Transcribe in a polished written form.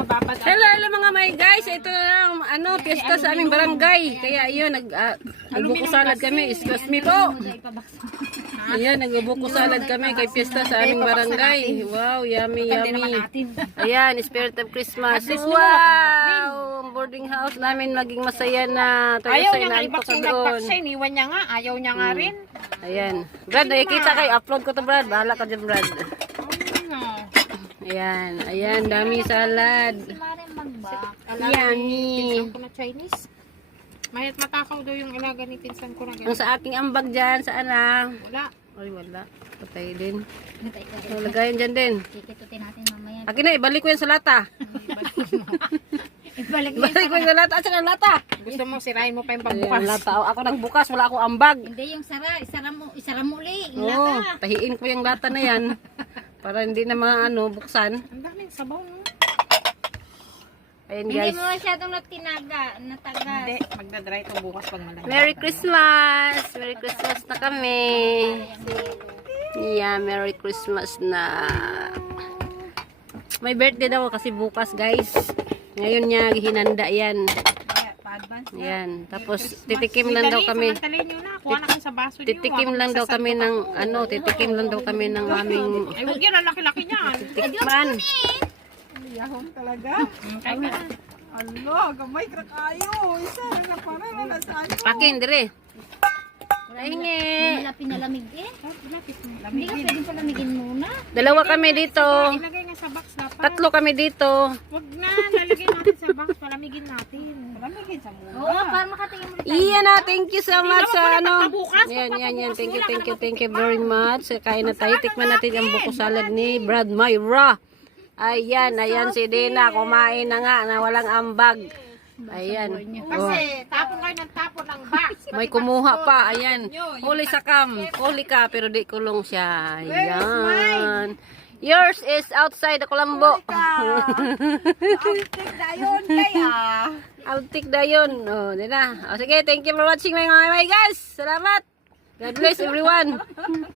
mababad. Hello mga may guys, ito na ang piyesta sa aming barangay. Kaya ayun, nagbuko salad kami. Excuse me po. Ayan, nagbuko salad kami kay piyesta sa aming barangay. Wow, yummy, yummy. Ayan, spirit of Christmas. Wow, ang boarding house namin naging masaya na. Ayaw niya nga i-box yung nag-vaccine. Iwan niya nga. Ayaw niya nga rin. Ayan. Brad, nakikita kayo. Upload ko to Brad. Bahala ka dyan Brad. Ayan, ayan, dami salad. Yummy. Pinsan ko na Chinese. Mayat matakaw daw yung ilaga ni pinsan ko na Ang sa aking ambag dyan, saan na? Wala. Ay, wala. Patay din. So, lagayan dyan din. Kikitutin natin mamaya. Akin na, ibalik ko yan sa lata. Ibalik Ibalik ko yan sa lata. Asan ang lata? Gusto mo sirain mo pa yung Ayan, pambukas. lata. O, ako nang bukas, wala akong ambag. Hindi yung isara mo uli. Yung Oo, lata. tahiin ko yung lata na yan. Para hindi na buksan. Ang daming sabaw, no? Ayan Hindi guys. mo masyadong natagas. Hindi. Magdadry ito bukas pag malaki. Merry Christmas! Merry Christmas na kami. Yeah, Merry Christmas na. May birthday daw kasi bukas guys. Ngayon niya hinanda yan. Kaya, pa-advance na. Yan. Tapos titikim lang daw kami. Samantalin nyo na. Kuha na kayo sa baso nyo. Titikim lang daw kami ng titikim lang daw kami ng aming Ay, huwag yan. Ang laki-laki niyan. tikman. Yahon talaga. Kaya ka na. Ano, gamay ka kayo. Isa na parang wala sa ano. Pakin dire. Hingi. Wala pinalamig eh. Hindi ka pwedeng palamigin muna. Dalawa kami dito. Ilagay na sa box dapat. Tatlo kami dito. Huwag na. Lalagay natin sa box. Palamigin natin. Palamigin sa muna. Oo, para makatingin mo rin. Iyan na, thank you so much sa bukas. Yan. Thank you very much. Kain na tayo. Tikman natin ang buko salad ni Brad Myra. Ayan si Dina. Kumain na nga na walang ambag. Ayan. Oh. Kasi tapon kayo ng tapon ng box. May kumuha pa. Ayan. Huli sa cam. Huli ka pero di kulong siya. Ayan. Yours is outside the Colombo. Altik na yun kaya. Altik na yun. Oh, di na. O, sige, thank you for watching mga guys. Salamat. God bless everyone.